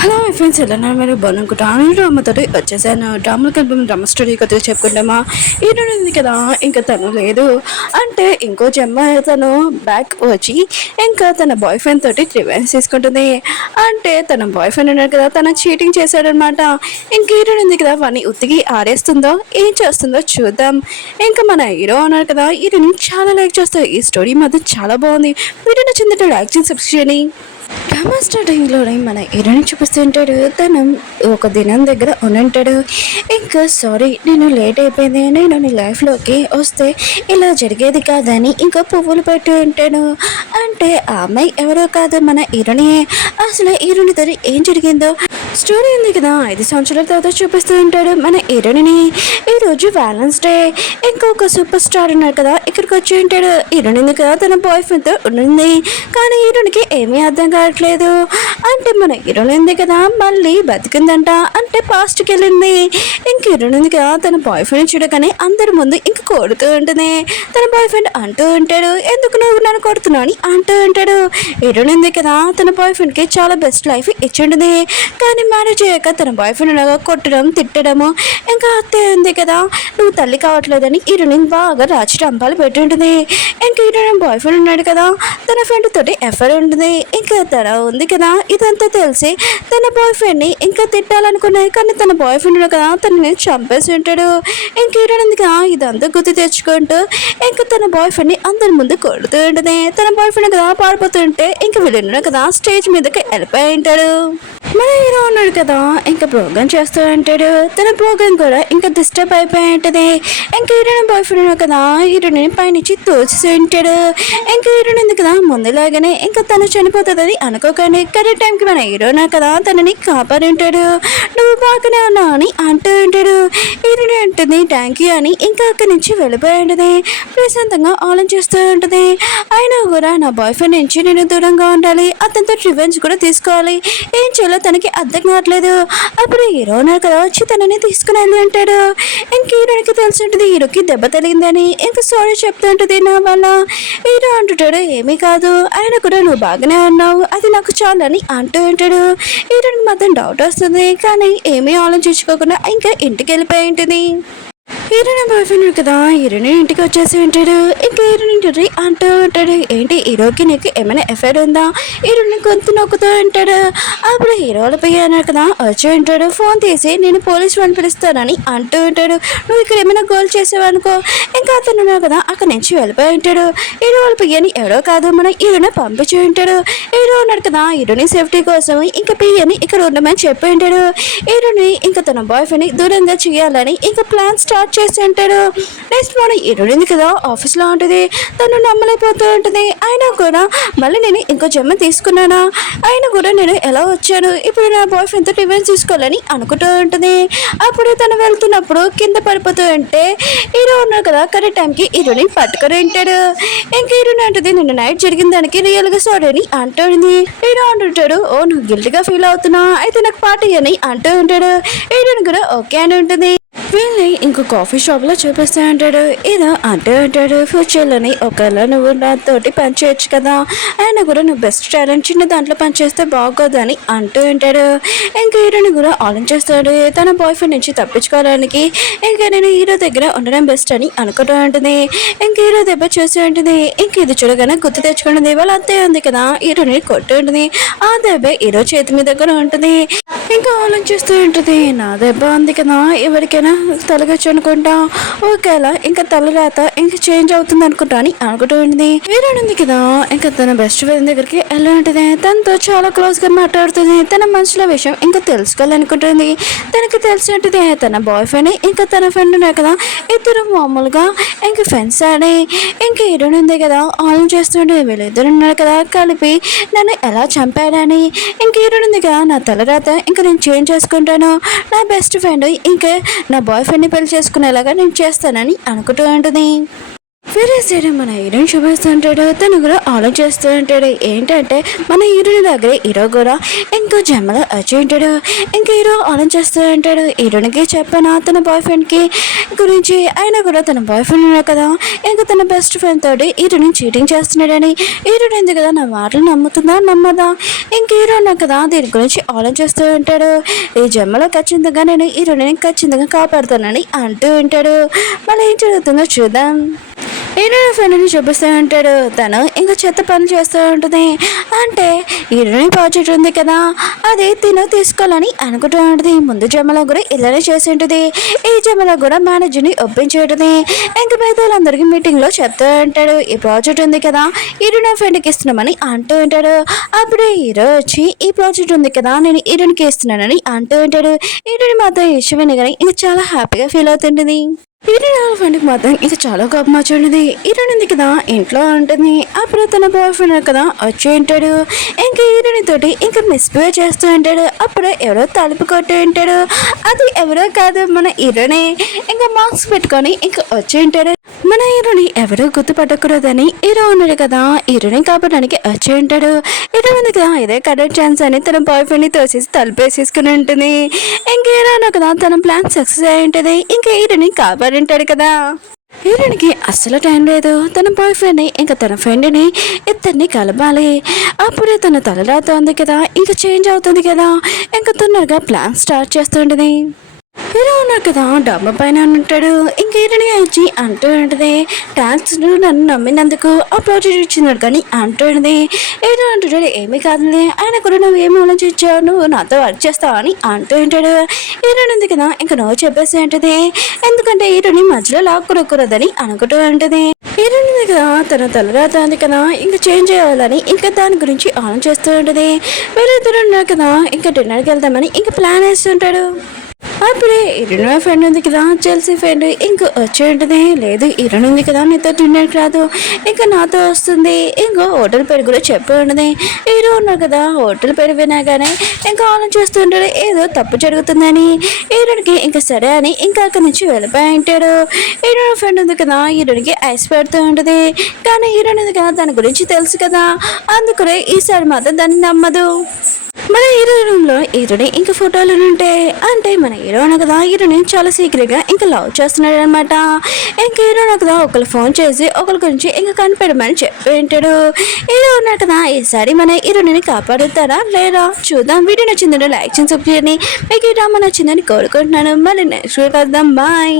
Hello friends, ఎలా మీరు బాగునుకుంటాను. డ్రామాతోటి వచ్చేసాను. డ్రామాలు కలిపి డ్రామా స్టోరీ కొద్దిగా చెప్పుకుంటామా. ఈరోజు ఉంది కదా, ఇంకా తను లేదు అంటే ఇంకో జమ్మ తను బ్యాక్ వచ్చి ఇంకా తన బాయ్ ఫ్రెండ్ తోటి రివెంజ్ తీసుకుంటుంది. అంటే తన బాయ్ ఫ్రెండ్ ఉన్నాడు కదా, తన చీటింగ్ చేశాడనమాట. ఇంక హీరోయిన్ ఉంది కదా, వాడిని ఉత్తికి ఆడేస్తుందో ఏం చేస్తుందో చూద్దాం. ఇంకా మన హీరో ఉన్నాడు కదా, హీరోని చాలా లైక్ చేస్తారు. ఈ స్టోరీ మాత్రం చాలా బాగుంది. వీడియో నచ్చిందంటే లైక్ చేసి సబ్స్క్రైబ్ చేయండి. డ్రామా స్టార్టింగ్లోనే మన హీరోని చూపిస్తుంటాడు. తను ఒక దినం దగ్గర ఉంటాడు. ఇంకా సారీ, నేను లేట్ అయిపోయింది, నేను నీ లైఫ్లోకి వస్తే ఇలా జరిగేది కాదని ఇంకా పువ్వులు పెట్టి ఉంటాడు. అంటే ఆ అమ్మాయి ఎవరో కాదు, మన హీరోని. అసలు హీరోనితో ఏం జరిగిందో స్టోరీ ఉంది కదా, 5 సంవత్సరాల తర్వాత చూపిస్తూ ఉంటాడు మన హీరోని. ఈరోజు వ్యాలెన్స్ డే. ఇంకొక సూపర్ స్టార్ ఉన్నాడు కదా, ఇక్కడికి వచ్చి ఉంటాడు. హీరోయిన్ ఉంది కదా, తన బాయ్ ఫ్రెండ్తో ఉంటుంది. కానీ హీరోనికి ఏమీ అర్థం కావట్లేదు. అంటే మన హీరోయిన్ ఉంది కదా, మళ్ళీ బతికిందంట. అంటే పాస్ట్కి వెళ్ళింది. ఇంక హీరోయిన్ ఉంది కదా, తన బాయ్ ఫ్రెండ్ చూడగానే అందరి ముందు ఇంక కొడుతూ ఉంటుంది. తన బాయ్ ఫ్రెండ్ అంటూ ఉంటాడు, ఎందుకు నువ్వు నన్ను కొడుతున్నావు అని అంటూ ఉంటాడు. హీరోయిన్ ఉంది కదా, తన బాయ్ ఫ్రెండ్కి చాలా బెస్ట్ లైఫ్ ఇచ్చి ఉంటుంది. కానీ మ్యారేజ్ అయ్యాక తన బాయ్ ఫ్రెండ్ కొట్టడం, తిట్టడము, ఇంకా అత్తయ్య ఉంది కదా, నువ్వు తల్లి కావట్లేదని హీరోయిన్ బాగా రాచి రంపాలు పెట్టి ఉంటుంది. ఇంకా హీరోయిన్ బాయ్ ఫ్రెండ్ ఉన్నాడు కదా, తన ఫ్రెండ్ తోటి ఎఫర్ ఉంటుంది. ఇంకా తన ఉంది కదా, ఇదంతా తెలిసి తన బాయ్ ఫ్రెండ్ని ఇంకా తిట్టాలనుకున్నాయి. కానీ తన బాయ్ ఫ్రెండ్ కదా, తనని చంపేసి ఉంటాడు. ఇంక హీరోయిన్ ఉంది కదా, ఇదంతా గుర్తు తెచ్చుకుంటూ ఇంకా తన బాయ్ ఫ్రెండ్ని అందరి ముందు కొడుతూ ఉంటుంది. తన బాయ్ ఫ్రెండ్ కదా పారిపోతుంటే ఇంకా వీళ్ళు కదా స్టేజ్ మీదకి వెళ్ళిపోయి ఉంటాడు. మన హీరో ఉన్నాడు కదా, ఇంకా ప్రోగ్రామ్ చేస్తూ ఉంటాడు. తన ప్రోగ్రామ్ కూడా ఇంకా డిస్టర్బ్ అయిపోయి ఉంటుంది. ఇంకా హీరోయిన్ బాయ్ ఫ్రెండ్ కదా, హీరోయిన్ పైనుంచి తోచేసి ఉంటాడు. ఇంకా హీరోయిన్ ఉంది కదా, ముందులాగానే ఇంకా తను చనిపోతుందని అనుకోకండి. కరెక్ట్ టైంకి మన హీరోయిన్ కదా తనని కాపాడి ఉంటాడు. నువ్వు బాగానే ఉన్నావు అని అంటూ ఉంటాడు. హీరోయిన్ ఉంటుంది థ్యాంక్ యూ అని ఇంకా అక్కడి నుంచి వెళ్ళిపోయి ఉంటుంది. ప్రశాంతంగా ఆలోచిస్తూ ఉంటుంది. అయినా కూడా నా బాయ్ ఫ్రెండ్ నుంచి నేను దూరంగా ఉండాలి, అతనితో రివెంజ్ కూడా తీసుకోవాలి, ఏం చేయాలో తనకి అర్థం కావట్లేదు. అప్పుడు హీరో ఉన్నారు కదా, వచ్చి తనని తీసుకుని వెళ్ళి ఉంటాడు. ఇంక హీరోకి తెలిసి ఉంటుంది హీరోకి దెబ్బ తగిలిందని. ఇంకా సారీ చెప్తూ ఉంటుంది నా వల్ల. హీరో అంటుంటాడు, ఏమీ కాదు, ఆయన కూడా నువ్వు బాగానే ఉన్నావు, అది నాకు చాలని అంటూ ఉంటాడు. హీరోకి మాత్రం డౌట్ వస్తుంది. కానీ ఏమీ ఆలోచించుకోకుండా ఇంకా ఇంటికి వెళ్ళిపోయి ఉంటుంది. హీరోయిన్ బాయ్ ఫ్రెండ్ కదా, హీరోయిన్ ఇంటికి వచ్చేసి ఉంటాడు. ఇంకా హీరోయిన్ అంటూ ఉంటాడు, ఏంటి హీరోకి నీకు ఏమైనా ఎఫైర్ ఉందా? హీరోయిన్ గొంతు నొక్కుతూ ఉంటాడు. అప్పుడు హీరో వాళ్ళపై అన్నాడు కదా, వచ్చి ఉంటాడు. ఫోన్ తీసి నేను పోలీస్ వాళ్ళని పిలుస్తానని అంటూ ఉంటాడు. నువ్వు ఇక్కడ ఏమైనా గోల్ చేసావనుకో. ఇంకా అతను ఉన్నాడు కదా, అక్కడి నుంచి వెళ్ళిపోయి ఉంటాడు. హీరో వాళ్ళ పియ్యని ఎవరో కాదు, మన హీరోని పంపించి ఉంటాడు. హీరో ఉన్నాడు కదా, హీరోని సేఫ్టీ కోసం ఇంకా పియ్యని ఇక్కడ ఉండమని చెప్పి ఉంటాడు. హీరోని ఇంకా తన బాయ్ ఫ్రెండ్ని దూరంగా చేయాలని ఇంకా ప్లాన్ స్టార్ట్ చేసి ఉంటాడు. నెక్స్ట్ మన హీరోయిన్ కదా ఆఫీస్లో ఉంటుంది. తను నమ్మలేకపోతూ ఉంటుంది. అయినా కూడా మళ్ళీ నేను ఇంకో జన్మ తీసుకున్నానా, అయినా కూడా నేను ఎలా వచ్చాను, ఇప్పుడు నా బాయ్ ఫ్రెండ్తో రివెంజ్ తీసుకోవాలని అనుకుంటూ ఉంటుంది. అప్పుడు తను వెళ్తున్నప్పుడు కింద పడిపోతూ ఉంటే హీరో ఉన్నాడు కదా, కరెక్ట్ టైంకి హీరోయిన్ పట్టుకొని ఉంటాడు. ఇంకా హీరోయిన్ అంటుంది, నిన్న నైట్ జరిగిన దానికి రియల్గా సారీ అని అంటుంది. హీరో అంటుంటాడు, ఓ నువ్వు గిల్టీగా ఫీల్ అవుతున్నావు, అయితే నాకు పార్టీ అని అంటూ ఉంటాడు. హీరోయిన్ కూడా ఓకే అని ఉంటుంది. వీళ్ళని ఇంకో కాఫీ షాప్లో చూపిస్తూ ఉంటాడు. ఏదో అంటూ ఉంటాడు, ఫ్యూచర్లోని ఒకవేళ నువ్వు నాతోటి పనిచేయచ్చు కదా, ఆయన కూడా నువ్వు బెస్ట్ టాలెంట్ చిన్న దాంట్లో పనిచేస్తే బాగోదు అని అంటూ ఉంటాడు. ఇంకా హీరోని కూడా ఆలోచిస్తాడు తన బాయ్ ఫ్రెండ్ నుంచి తప్పించుకోవడానికి. ఇంకా నేను హీరో దగ్గర ఉండడం బెస్ట్ అని అనుకుంటూ ఉంటుంది. ఇంక హీరో దెబ్బ చూసి ఉంటుంది. ఇంక ఇది చూడగానే గుర్తు తెచ్చుకుంటుంది, వాళ్ళ అత్తయ్య ఉంది కదా, హీరోని కొట్టు ఉంటుంది. ఆ దెబ్బ హీరో చేతి మీద దగ్గర ఉంటుంది. ఇంకా ఆలోచిస్తూ ఉంటుంది, నా దెబ్బ ఉంది కదా, ఎవరికైనా తలగచ్చు అనుకుంటా, ఓకేలా ఇంకా తలరాత ఇంకా చేంజ్ అవుతుంది అనుకుంటా అని అనుకుంటూ ఉంటుంది. హీరోయిన్ ఉంది కదా, ఇంకా తన బెస్ట్ ఫ్రెండ్ దగ్గరికి ఎలా ఉంటుంది, తనతో చాలా క్లోజ్ గా మాట్లాడుతుంది. తన మనసులో విషయం ఇంకా తెలుసుకోవాలనుకుంటుంది. తనకి తెలిసినట్టుదే తన బాయ్ ఫ్రెండ్ ఇంకా తన ఫ్రెండ్ ఉన్నాయి కదా, ఇద్దరు మామూలుగా ఇంకా ఫ్రెండ్స్ అని. ఇంకా హీరోయిన్ ఉంది కదా, ఆలోచన చేస్తుండే వీళ్ళిద్దరు ఉన్నారు కదా కలిపి నన్ను ఎలా చంపాడని. ఇంక హీరోయిన్ ఉంది కదా, నా తలరాత ఇంకా నేను చేంజ్ చేసుకుంటాను, నా బెస్ట్ ఫ్రెండ్ ఇంకా నా బాయ్ ఫ్రెండ్ని పెళ్లి చేసుకునేలాగా నేను చేస్తానని అనుకుంటూ ఉంటుంది. వేరే సైడ్ మన హీరోయిన్ చూపిస్తూ ఉంటాడు. తను కూడా ఆలోచిస్తూ ఉంటాడు. ఏంటంటే మన హీరోయిన్ దగ్గర హీరో కూడా ఇంకో జన్మలో వచ్చి ఉంటాడు. ఇంకా హీరో ఆలోచిస్తూ ఉంటాడు. హీరోయిన్కి చెప్పాను తన బాయ్ ఫ్రెండ్కి గురించి. అయినా కూడా తన బాయ్ ఫ్రెండ్ ఉన్నాడు కదా, ఇంకా తన బెస్ట్ ఫ్రెండ్ తోటి హీరోయిన్ చీటింగ్ చేస్తున్నాడని. హీరోయిన్ ఎందుకు కదా నా మాటలు నమ్ముతుందా నమ్మదా? ఇంక హీరో ఉన్నాడు కదా, దీని గురించి ఆలోచిస్తూ ఉంటాడు. ఈ జన్మలో ఖచ్చితంగా నేను హీరోయిన్ ఖచ్చితంగా కాపాడుతానని అంటూ ఉంటాడు. మళ్ళీ ఏం జరుగుతుందో చూద్దాం. హీరోయిన్ ఫ్రెండ్ని చూపిస్తూ ఉంటాడు. తను ఇంకా చెత్త పనులు చేస్తూ ఉంటుంది. అంటే హీరోయిన్ ప్రాజెక్ట్ ఉంది కదా, అది తిను తీసుకోవాలని అనుకుంటూ ఉంటుంది. ముందు జమ్మలో కూడా ఇలానే చేసి ఉంటుంది. ఈ జమ్మలో కూడా మేనేజర్ని ఒప్పించి ఉంటుంది. ఇంకా మిగతా వాళ్ళందరికీ మీటింగ్లో చెప్తూ ఉంటాడు. ఈ ప్రాజెక్ట్ ఉంది కదా, హీరోయిన్ ఫ్రెండ్కి ఇస్తున్నామని అంటూ ఉంటాడు. అప్పుడే హీరో వచ్చి ఈ ప్రాజెక్ట్ ఉంది కదా, నేను హీరోయిన్కి ఇస్తున్నానని అంటూ ఉంటాడు. హీరోయిన్ మాత్రం ఇష్టమైన కానీ ఇంకా చాలా హ్యాపీగా ఫీల్ అవుతుంటుంది. హీరోయిన్ ఫ్రెండ్కి మాత్రం ఇంకా చాలా కోపం వచ్చి హీరోయిన్ కదా ఇంట్లో ఉంటుంది. అప్పుడు తన బాయ్ ఫ్రెండ్ కదా వచ్చి ఉంటాడు. ఇంకా హీరోయిన్ తోటి ఇంకా మిస్బిహేవ్ చేస్తూ ఉంటాడు. అప్పుడు ఎవరో తలుపు కొట్టి ఉంటాడు. అది ఎవరో కాదు, మన హీరోనే. ఇంకా మాస్క్ పెట్టుకొని ఇంకా వచ్చి ఉంటాడు. మన హీరోని ఎవరో గుర్తుపట్టకూడదని హీరో ఉన్నాడు కదా, హీరోని కాపాడడానికి వచ్చి ఉంటాడు. హీరో ఉంది కదా, ఇదే కరెక్ట్ ఛాన్స్ అని తన బాయ్ ఫ్రెండ్ని తోసేసి తలుపు వేసేసుకుని ఉంటుంది. ఇంకా హీరో కదా తన ప్లాన్ సక్సెస్ అయి ఉంటుంది. ఇంకా హీరోని కాపాడింటాడు కదా. హీరోయిన్కి అస్సలు టైం లేదు. తన బాయ్ ఫ్రెండ్ని ఇంకా తన ఫ్రెండ్ని ఇద్దరిని కలపాలి. అప్పుడే తన తలరాతోంది కదా, ఇంకా చేంజ్ అవుతుంది కదా. ఇంకా తొందరగా ప్లాన్ స్టార్ట్ చేస్తుంటుంది. హీరో ఉన్నాడు కదా డబ్బా పైన ఉంటాడు. ఇంకా హీరోయిన్ వచ్చి అంటూ ఉంటుంది, థ్యాంక్స్ నన్ను నమ్మినందుకు ఆ ప్రాజెక్ట్ ఇచ్చినాడు కానీ అంటూ ఉంటుంది. హీరో అంటుంటాడు, ఏమీ కాదులే, ఆయన కూడా నువ్వు ఏమి ఆలోచించావు, నువ్వు నాతో వర్క్ చేస్తావు అని అంటూ ఉంటాడు. హీరోయిన్ ఉంది కదా ఇంకా నువ్వు చెప్పేసి ఉంటుంది. ఎందుకంటే హీరోని మధ్యలో లాక్కురకూడదని అనుకుంటూ ఉంటుంది. హీరోయిన్ ఉంది కదా తన తలరాత ఉంది కదా ఇంకా చేంజ్ చేయాలని ఇంకా దాని గురించి ఆలోచిస్తూ ఉంటుంది. వీళ్ళిద్దరు ఉన్నారు కదా ఇంకా డిన్నర్కి వెళ్దామని ఇంకా ప్లాన్ వేస్తుంటాడు. అప్పుడే హీరోయిన్ ఫ్రెండ్ ఉంది కదా, చెల్సీ ఫ్రెండ్ ఇంకో వచ్చి ఉంటుంది. లేదు హీరోయిన్ ఉంది కదా నీతో డిన్నర్కి రాదు, ఇంకా నాతో వస్తుంది. ఇంకో హోటల్ పేరు కూడా చెప్పి ఉండదు. హీరో ఉన్నారు కదా హోటల్ పేరు వినాగానే ఇంకా ఆలోచిస్తుంటాడు ఏదో తప్పు జరుగుతుందని. హీరోయిన్కి ఇంకా సరే అని ఇంకా అక్కడి నుంచి వెళ్ళిపోయి ఉంటాడు. హీరోయిన్ ఫ్రెండ్ ఉంది కదా హీరోయిన్కి ఐస్ పెడుతూ ఉంటుంది. కానీ హీరోయిన్ ఉంది కదా దాని గురించి తెలుసు కదా, అందుకనే ఈసారి మాత్రం దాన్ని నమ్మదు. మన హీరో రూమ్ లో హీరోని ఇంకా ఫోటోలు ఉంటాయి. అంటే మన హీరో కదా హీరోని చాలా సీక్రెట్ గా ఇంకా లవ్ చేస్తున్నాడు అనమాట. ఇంకా హీరో కదా ఒకరు ఫోన్ చేసి ఒకరి గురించి ఇంకా కనిపెట్టమని చెప్పి ఉంటాడు. హీరో ఉన్నాడు కదా ఈసారి మన హీరోని కాపాడుతారా లేదా చూద్దాం. వీడియో నచ్చిందంటే లైక్ చేసి సబ్స్క్రైబ్ చేయండి. మీకు ఈ డ్రామా నచ్చిందని కోరుకుంటున్నాను. మళ్ళీ నెక్స్ట్ వీక్ వద్దాం. బాయ్.